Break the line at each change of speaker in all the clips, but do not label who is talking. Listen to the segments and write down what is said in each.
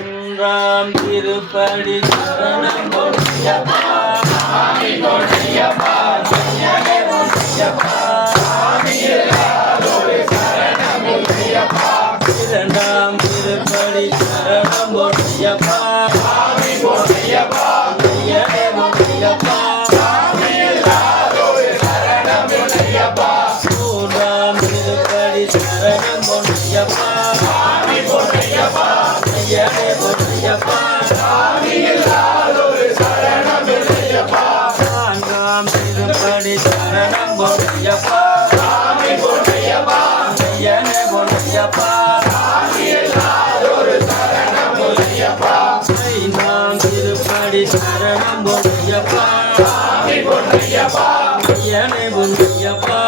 ஒன்றாம் திருப்படி சரணம் பொன்னியப்பா சாமி பொன்னியப்பா இரண்டாம் திருப்படி திருப்படி சரணம் பொன்னையப்பா. சாமி பொன்னியப்பா. ஐயனே பொன்னியப்பா. ஐந்தாம் திருப்படி சரணம் பொன்னையப்பா. சாமி பொன்னையப்பா. ஐயனே பொன்னியப்பா.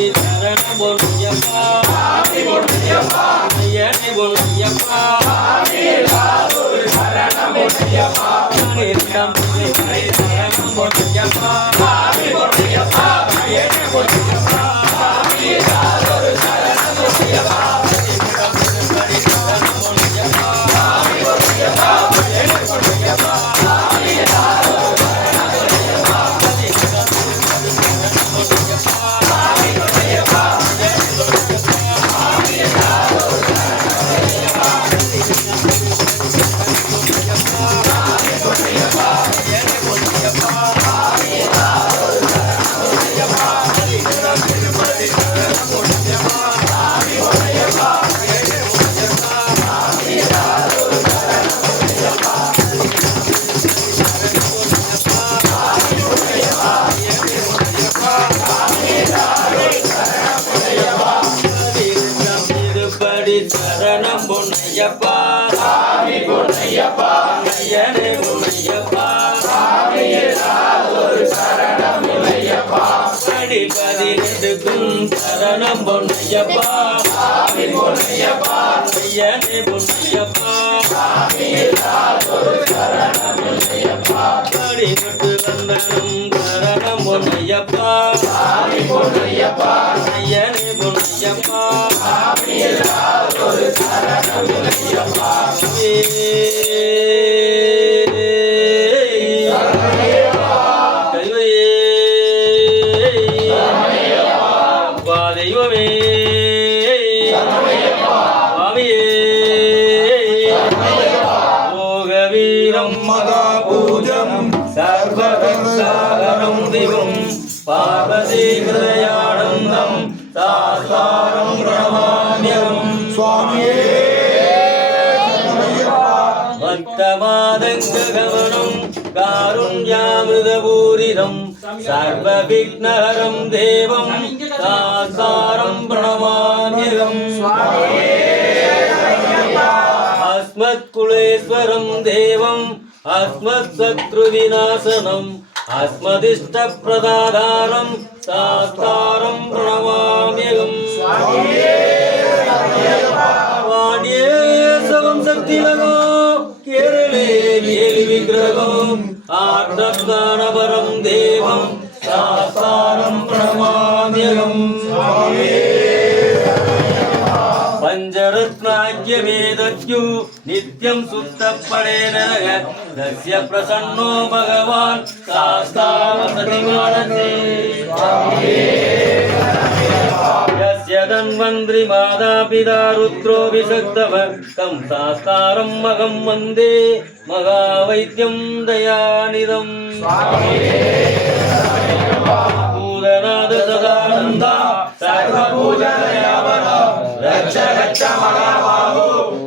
திருப்படி சரணம் பொன்னியப்பா சாமி பொன்னியப்பா ஐயனே பொன்னியப்பா பன்னிரெண்டாம் திருப்படி சரணம் சரணம் பொன்னையப்பா சாமி பொன்னையப்பா ஐயனே பொன்னையப்பா அடிபட்டு வந்தனும் சரணம் பொன்னையப்பா பொன்னையப்பா ஐயனே பொன்னையப்பா தெய்வமே சாஸ்தாரம் ரமாயம்
சுவாமியே
பக்தமாதங்க கவனம் காருண்யாமிருதபூரிதம் சர்வ விக்னஹரம் தேவம் சாஸ்தாரம் பிரணமாமியம் அஸ்மத் குலேஸ்வரம் தேவம் அஸ்மத் சத்ரு அஸ்மதிஷ்டப்பிரதாகாரம் சாஸ்தாரம் பிரணவாமியகம் வாணியே சவம் சக்திவன் प्रणमाम्यहम् पञ्चरत्नाख्य
नित्यमेतद्यु नित्यं सुप्तपडेन तस्य प्रसन्नो भगवान् शास्तावसति मानसे यस्य धन्वन्द्रि मातापिता रुद्रो विषक्तव तं शास्तारम् अहं वन्दे महावैद्यं दयानिदम् रक्ष रक्ष महाबाहु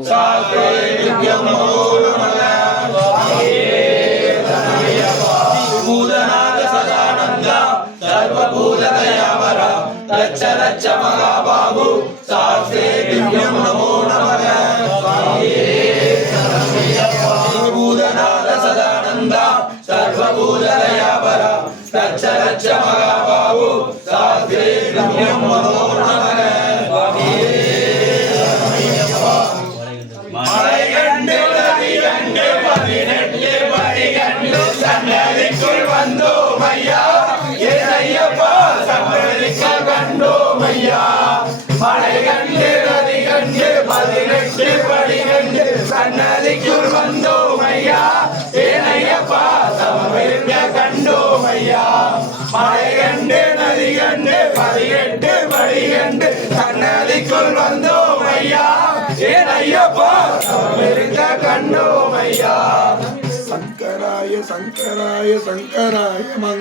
शास्त्रे दिव्यं नमो नमः भूतनाथ सदानन्द सर्वभूतदयावर रक्ष रक्ष महाबाहु शास्त्रे दिव्यं नमो नमः भूतनाथ सदानन्द सर्वभूतदयावर रक्ष रक्ष महाबाहु மலை கண்டு பதினெட்டு படி சன்னதிக்குள் வந்தோம் ஐயா ஏனையப்பா சமமிருக்க கண்டோம் ஐயா மலை கண்டு நதி கண்டு பதினெட்டு படி சன்னதிக்குள் வந்தோம் ஐயா ஏன் ஐயப்பா கண்டோம் ஐயா
சங்கராய சங்கராய சங்கராய மங்க